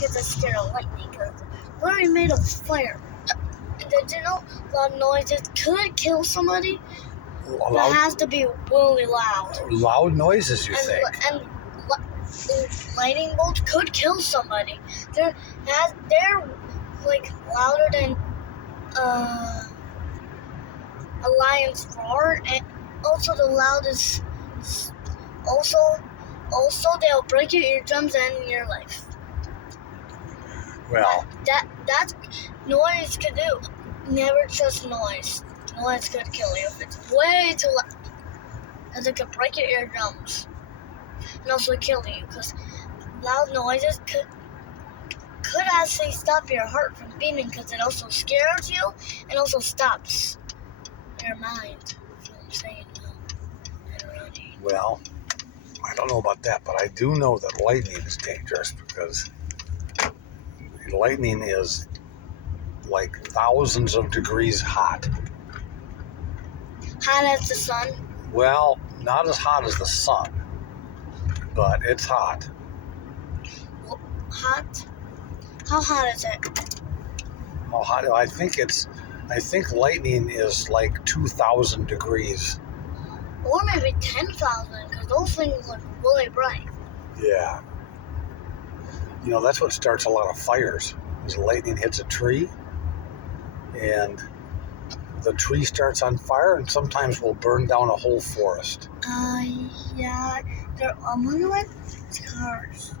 gets scared of lightning because we're already made of fire. Did you know loud noises could kill somebody? It has to be really loud. Loud noises, you think? And lightning bolts could kill somebody. They're like louder than a lion's roar, and also the loudest. Also they'll break your eardrums and your life. Well, That's noise could do. Never trust noise. Noise could kill you if it's way too loud. Because it could break your eardrums and also kill you. Because loud noises could actually stop your heart from beating because it also scares you and also stops your mind from saying no and running. well, I don't know about that, but I do know that lightning is dangerous because lightning is like thousands of degrees hot. Hot as the sun. Well, not as hot as the sun, but it's hot. Hot? How hot is it? How hot? I think lightning is like 2,000 degrees. Or maybe 10,000 because those things look really bright. Yeah. You know, that's what starts a lot of fires, is lightning hits a tree, and the tree starts on fire, and sometimes will burn down a whole forest. Yeah. I wonder what cars.